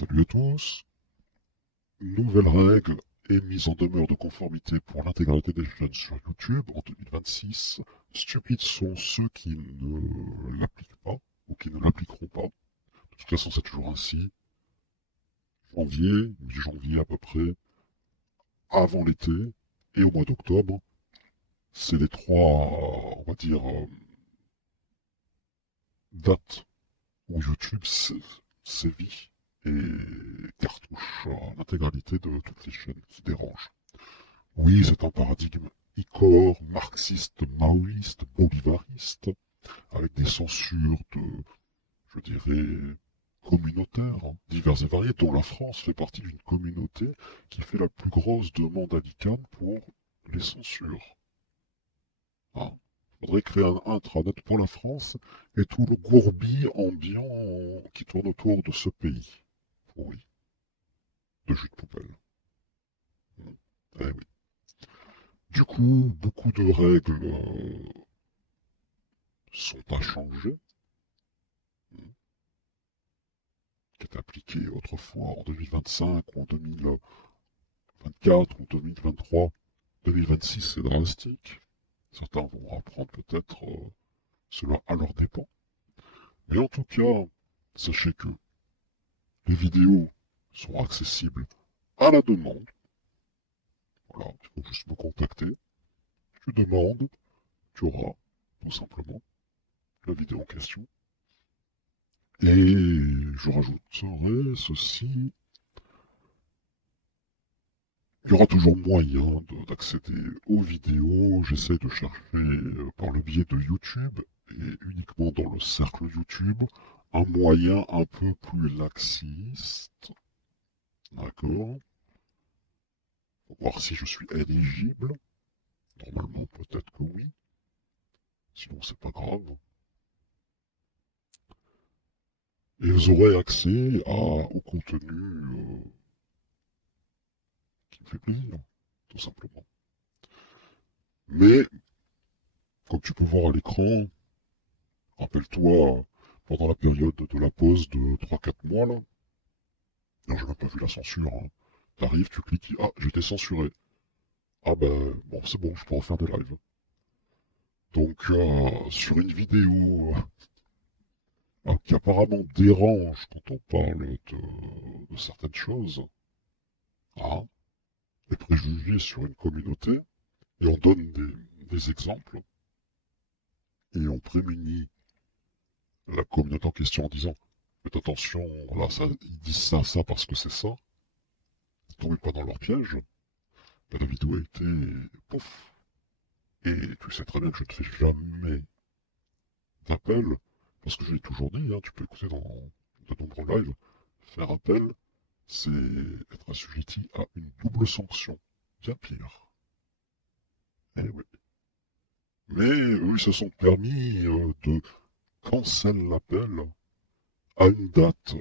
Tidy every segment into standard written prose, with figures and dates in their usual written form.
Salut à tous. Nouvelle règle et mise en demeure de conformité pour l'intégralité des chaînes sur YouTube en 2026. Stupides sont ceux qui ne l'appliquent pas ou qui ne l'appliqueront pas. De toute façon, c'est toujours ainsi. Janvier, mi-janvier à peu près, avant l'été et au mois d'octobre, c'est les trois, on va dire, dates où YouTube sévit et cartouche l'intégralité de toutes les chaînes qui dérangent. Oui, c'est un paradigme icor, marxiste, maoïste, bolivariste, avec des censures de, je dirais, communautaires, diverses et variées, dont la France fait partie d'une communauté qui fait la plus grosse demande à l'ICANN pour les censures. Hein. Il faudrait créer un intranet pour la France et tout le gourbi ambiant qui tourne autour de ce pays. Oui, de jus de poubelle. Eh oui. Du coup, beaucoup de règles sont à changer, qui est appliqué autrefois en 2025 ou en 2024 ou 2023. 2026, c'est drastique. Certains vont apprendre peut-être cela à leurs dépens. Mais en tout cas, sachez que les vidéos sont accessibles à la demande. Voilà, il faut juste me contacter. Tu demandes, tu auras tout simplement la vidéo en question. Et je rajouterai ceci. Il y aura toujours moyen d'accéder aux vidéos. J'essaie de chercher par le biais de YouTube et uniquement dans le cercle YouTube un moyen un peu plus laxiste. D'accord? Pour voir si je suis éligible. Normalement, peut-être que oui. Sinon, c'est pas grave. Et vous aurez accès au contenu qui me fait plaisir, tout simplement. Mais, comme tu peux voir à l'écran, rappelle-toi, pendant la période de la pause de 3-4 mois, là, non, je n'ai pas vu la censure, hein. T'arrives, tu cliques, ah, j'étais censuré. Ah ben, bon, c'est bon, je peux refaire des lives. Donc, sur une vidéo qui apparemment dérange quand on parle de certaines choses, hein, les préjugés sur une communauté, et on donne des exemples, et on prémunit la communauté en question en disant, faites attention, là, ça, ils disent ça parce que c'est ça, ne tombez pas dans leur piège. Ben, la vidéo a été, pouf. Et tu sais très bien que je ne fais jamais d'appel, parce que je l'ai toujours dit, hein, tu peux écouter dans de nombreux lives, faire appel, c'est être assujetti à une double sanction. Bien pire. Eh oui. Mais eux, ils se sont permis de cancel l'appel à une date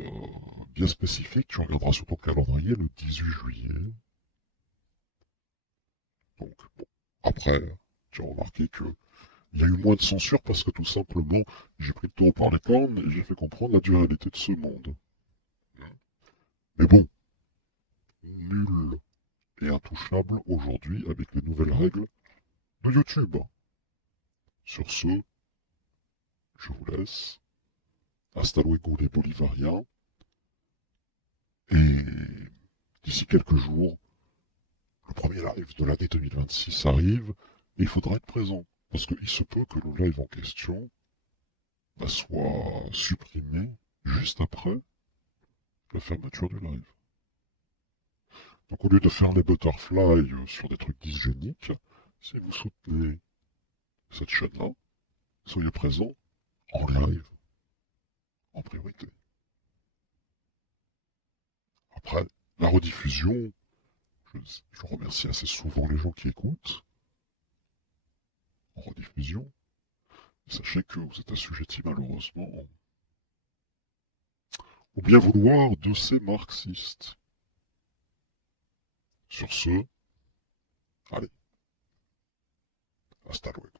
bien spécifique. Tu regarderas sur ton calendrier le 18 juillet. Donc, bon. Après, tu as remarqué que il y a eu moins de censure parce que tout simplement, j'ai pris le taureau par les cornes et j'ai fait comprendre la dualité de ce monde. Mais bon, nul et intouchable aujourd'hui avec les nouvelles règles de YouTube. Sur ce, je vous laisse. Hasta luego les Bolivariens. Et d'ici quelques jours, le premier live de l'année 2026 arrive et il faudra être présent. Parce qu'il se peut que le live en question soit supprimé juste après la fermeture du live. Donc au lieu de faire les butterflies sur des trucs dysgéniques, si vous soutenez cette chaîne-là, soyez présents en live, en priorité. Après, la rediffusion, je remercie assez souvent les gens qui écoutent en rediffusion. Sachez que vous êtes assujettis malheureusement au bien vouloir de ces marxistes. Sur ce, allez, hasta luego.